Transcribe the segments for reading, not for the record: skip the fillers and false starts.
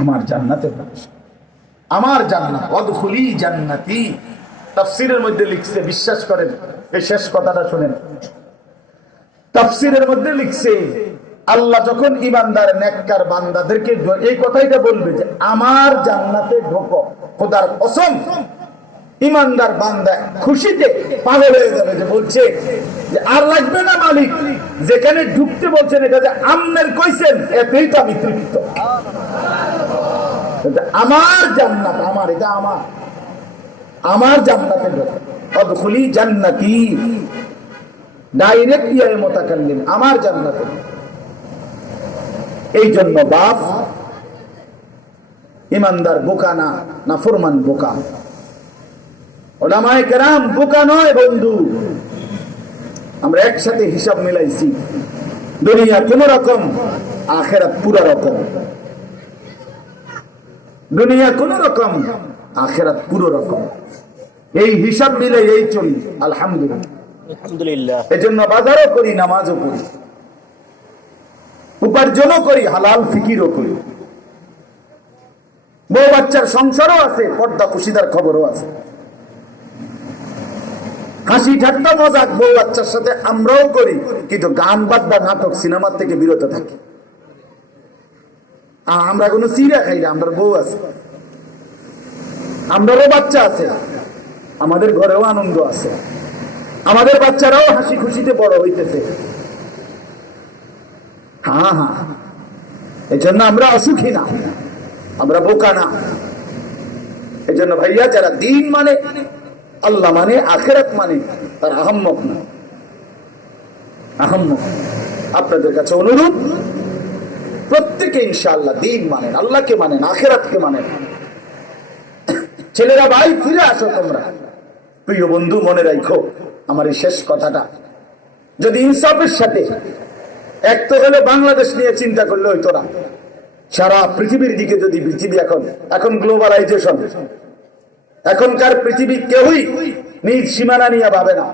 আমার জান্নাতে প্রবেশ, আমার জান্নাত, ওয়াদখুলি জান্নাতি। তাফসীরের মধ্যে লিখছে, বিশ্বাস করেন, এই শেষ কথাটা শুনেন, তাফসীরের মধ্যে লিখছে আল্লাহ যখন ইমানদার নেককার বান্দাদেরকে এই কথাইটা বলবে যে আমার জান্নাতে ঢোকো, খোদার কসম ইমানদার বান্দা খুশিতে পাগল হয়ে যাবে, যে বলছে যে আর লাগবে না মালিক, যেখানে ঢুকতে বলছেন এটা যে আমনের কইছেন এতেই তো আমি তৃপ্ত। আমার জান্নাত, আমার এটা আমার জান্নাতে ঢোকো, ওয়াদখুলি জান্নাতি, ডাইরেক্ট ইয়া মুতাকাল্লিম, আমার জান্নাতে। এই জন্য বাপ ইমানদার বোকা না, নাফরমান বোকা। উলামায়ে কেরাম বোকা নয় বন্ধু, আমরা একসাথে হিসাব মিলাইছি, দুনিয়া কোন রকম, আখিরাত পুরো রকম। দুনিয়া কোন রকম, আখিরাত পুরো রকম। এই হিসাব মিলে এই চলি, আলহামদুলিল্লাহ। এই জন্য বাজারও করি, নামাজও করি, উপার্জনও করি, হালাল ফিকিরও করি, বউ বাচ্চার সংসারও আছে, পর্দা খুশিদার খবরও আছে, হাসি ঠাট্টা মজাক বউ বাচ্চার সাথে আমরাও করি, কিন্তু গান বাদ্যা নাটক সিনেমার থেকে বিরত থাকি। আমরা কোনো চিড়া খাই না, আমরা বউ আছে, আমরাও বাচ্চা আছে, আমাদের ঘরেও আনন্দ আছে, আমাদের বাচ্চারাও হাসি খুশিতে বড় হইতেছে। হ্যাঁ, এই জন্য আমরা অসুখী না, আমরা বোকা না। এই জন্য ভাইয়া, যারা দিন মানে, আল্লাহ মানে, আখিরাত মানে, তার আহম্মক না, আহম্মক। আপনাদের কাছে অনুরোধ, প্রত্যেকে ইনশাআল্লাহ দিন মানেন, আল্লাহকে মানেন, আখিরাতকে মানেন। ছেলেরা ভাই ফিরে আসো তোমরা। প্রিয় বন্ধু, মনে রাখো আমার এই শেষ কথাটা, যদি ইনসাফের সাথে, এক তো হলে বাংলাদেশ নিয়ে চিন্তা করলে হইতো না, সারা পৃথিবীর দিকে যদি পৃথিবী এখন গ্লোবালাইজেশন, এখনকার পৃথিবী কেউই নিজ সীমানা নিয়ে ভাবে না।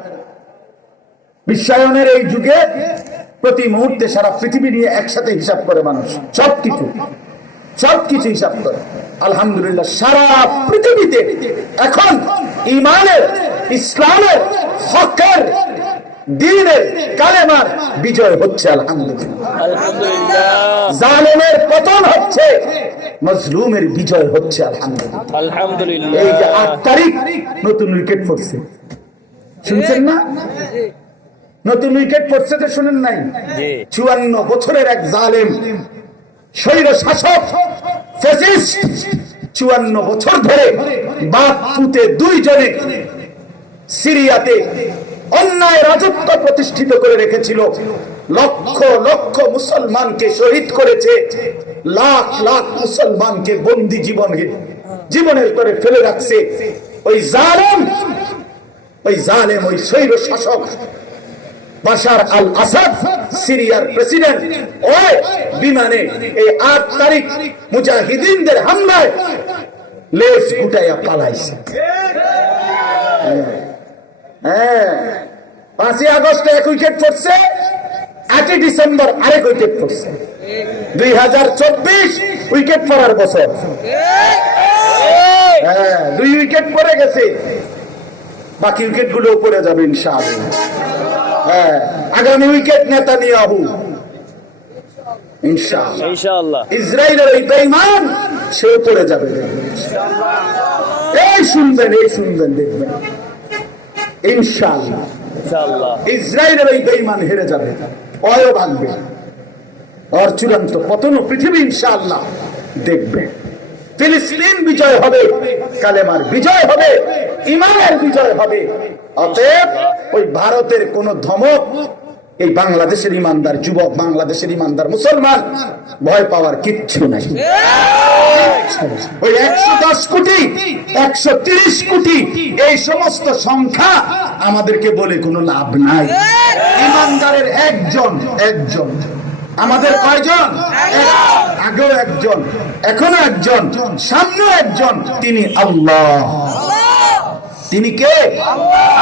বিশ্বায়নের এই যুগে প্রতি মুহূর্তে সারা পৃথিবী নিয়ে একসাথে হিসাব করে মানুষ, সবকিছু হিসাব করে। আলহামদুলিল্লাহ, সারা পৃথিবীতে এখন ঈমানের, ইসলামের, হকের, দ্বীনের, কালেমার বিজয় হচ্ছে। আলহামদুলিল্লাহ, জালেমের পতন হচ্ছে, মজলুমের বিজয় হচ্ছে। আলহামদুলিল্লাহ। এই যে ৮ তারিখ নতুন উইকেট পড়ছে, শুনছেন না? নতুন উইকেট পড়ছে তো শুনেন নাই? ৫৪ বছরের এক জালেম স্বৈর শাসক ফ্যাসিস্ট ৫৪ বছর ধরে বাপ পুতে দুইজনে সিরিয়াতে অন্যায় রাজত্ব প্রতিষ্ঠিত করে রেখেছিল। লক্ষ লক্ষ মুসলমানকে শহীদ করেছে, লাখ লাখ মুসলমানকে বন্দী জীবনের করে ফেলে রাখছে। ওই জালেম, ওই স্বৈর শাসক বাশার আল আসাদ, সিরিয়ার প্রেসিডেন্ট, ওই বিমানে এই ৮ তারিখ মুজাহিদিনদের হামলায় লেজ গুটাইয়া পালাইছে। ৫ই আগস্ট ১ উইকেট পড়ছে, ৮ই ডিসেম্বর আরেক উইকেট পড়ছে। ২০২৪ উইকেট পড়ার বছর। ২ উইকেট পড়ে গেছে, বাকি উইকেট গুলো পড়ে যাবে ইনশাআল্লাহ। আগামী উইকেট নেতানিয়াহু ইনশাআল্লাহ। ইসরায়েলের এই বেঈমান সেও পড়ে যাবে, এই শুনবেন দেখবেন ইনশাআল্লাহ। ইসরায়েলের এই বেঈমান হেরে যাবে, অয় ভাঙবে, আর চূড়ান্ত পতন পৃথিবী ইনশাআল্লাহ দেখবে। ফিলিস্তিন বিজয় হবে, কালেমার বিজয় হবে, ঈমানের বিজয় হবে। অতএব ওই ভারতের কোন ধমক এই বাংলাদেশের ইমানদার যুবক, বাংলাদেশের ইমানদার মুসলমান ভয় পাওয়ার কিচ্ছু নাই। ওই ১১০ কোটি, ১৩০ কোটি এই সমস্ত সংখ্যা আমাদেরকে বলে কোনো লাভ নাই। ইমানদারের একজন, আমাদের কয়জন? আগেও একজন, এখনো একজন, সামনেও একজন, তিনি আল্লাহ। তিনি কে?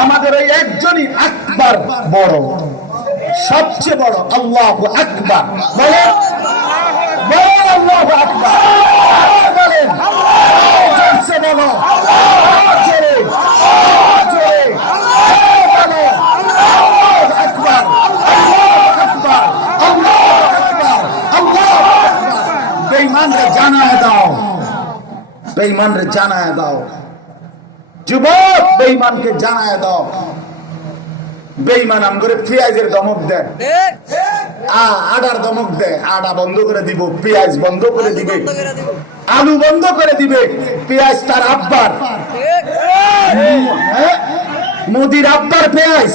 আমাদের ওই একজনই আকবার, বড়, সবচেয়ে বড়। আল্লাহু আকবার বলে, আল্লাহু আকবার। বেঈমানরে জানায় দাও, বেঈমানরে জানায় দাও, যুবক বেঈমানকে জানায় দাও। বেঈমান আমগরে পেঁয়াজের ধমক দেয়, আডার ধমক দেয়, আডা বন্ধ করে দিব, পেঁয়াজ বন্ধ করে দিবে, আলু বন্ধ করে দিবে। পেঁয়াজ তার আব্বার, মোদির আব্বার পেঁয়াজ,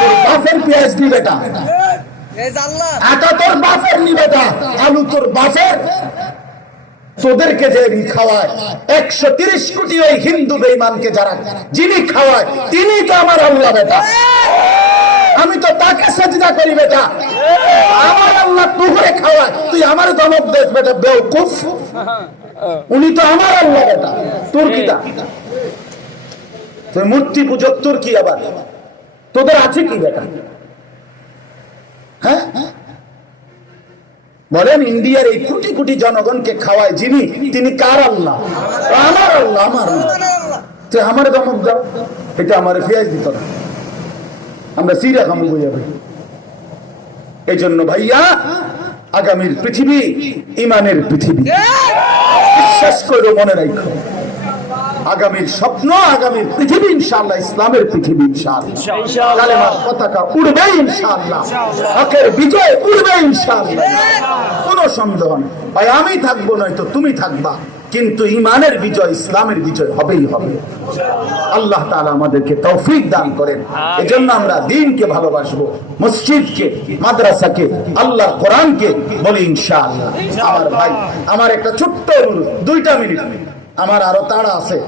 তোর বাপের পেঁয়াজ নি বেটা, আটা তোর বাপের নি বেটা, আলু তোর বাপের। তোদেরকে যে খাওয়ায় 130 কোটি ওই হিন্দু বেঈমানকে যারা যিনি খাওয়ায় তিনি তো আমার আল্লাহ বেটা। আমি তো তাকে সাজদা করি বেটা, আমার আল্লাহ তোকে খাওয়ায়, তুই আমার ধমক দেস বেটা বেওকুফ। উনি তো আমার আল্লাহ বেটা, তোর কিটা? তুই মূর্তি পূজক, তোর কি আবার? তোদের আছে কি বেটা? হ্যাঁ বলেন, ইন্ডিয়ার এই কোটি কোটি জনগণকে খাওয়ায় যিনি, তিনি কার আল্লাহ? আমার আল্লাহ, আমার আল্লাহ। তুই আমার ধমক দাও, এটা আমার পেঁয়াজ দিত না, আমরা সিরা খামু বইয়া ভাই। এই জন্য ভাইয়া, আগামীর পৃথিবী ইমানের পৃথিবী, বিশ্বাস করে মনে রাখো। আগামীর স্বপ্ন, আগামীর পৃথিবী ইনশাআল্লাহ ইসলামের পৃথিবী, ইনশাআল্লাহ কালেমার পতাকা উড়বে ইনশাআল্লাহ, হকের বিজয় উড়বে ইনশাআল্লাহ, কোনো সন্দেহ নেই। ভাই আমি থাকবো নয়তো তুমি থাকবা, কিন্তু ইমানের বিজয়, ইসলামের বিজয় হবেই হবে। আল্লাহ তাআলা আমাদেরকে তৌফিক দান করেন। এজন্য আমরা দ্বীনকে ভালোবাসবো, মসজিদকে, মাদ্রাসাকে, আল্লাহর কোরআনকে বলি ইনশাআল্লাহ। আমার ভাই, আমার একটা ছোট্ট অনুরোধ, 2টা মিনিট, আমার আরো তাড়া আছে,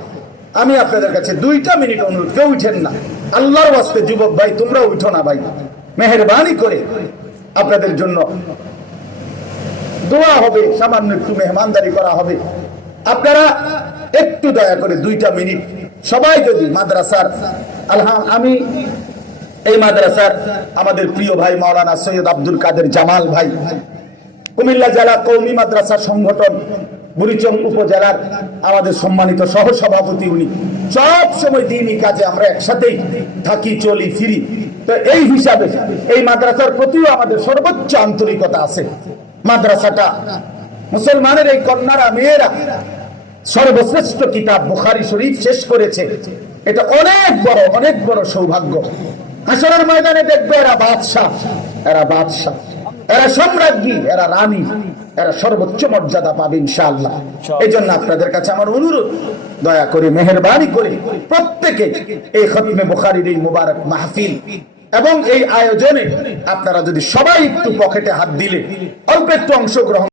আমি আপনাদের কাছে 2টা মিনিট অনুরোধ, কেউ উঠেন না, আল্লাহর ওয়াস্তে যুবক ভাই তোমরা উঠো না ভাই, মেহেরবানি করে আপনাদের জন্য দোয়া হবে, সামান্য একটু মেহমানদারি করা হবে। আপনারা একটু দয়া করে 2টা মিনিট সবাই যদি মাদ্রাসার আমি এই মাদ্রাসার আমাদের প্রিয় ভাই মাওলানা সৈয়দ আব্দুল কাদের জামাল ভাই, কুমিল্লা জেলা কওমি মাদ্রাসা সংগঠন বুড়িচং উপজেলার আমাদের সম্মানিত সহসভাপতি, উনি সব সময় দিনই কাজে আমরা একসাথেই থাকি, চলি, ফিরি। তো এই হিসাবে এই মাদ্রাসার প্রতিও আমাদের সর্বোচ্চ আন্তরিকতা আছে। মাদ্রাসাটা মুসলমানের এই কন্যারা, মেয়েরা সর্বশ্রেষ্ঠ কিতাব বুখারী শরীফ শেষ করেছে, এটা অনেক বড় সৌভাগ্য। হাসরের ময়দানে দেখবে এরা বাদশাহ, এরা বাদশাহ, এরা সম্রাজ্ঞী, এরা রানী, এরা সর্বোচ্চ মর্যাদা পাবে ইনশাআল্লাহ। এই জন্য আপনাদের কাছে আমার অনুরোধ, দয়া করে মেহেরবানি করে প্রত্যেকে এই খতমে বুখারীর এই মুবারক মাহফিল এবং এই আয়োজনে আপনারা যদি সবাই একটু পকেটে হাত দিলে, অল্প একটু অংশগ্রহণ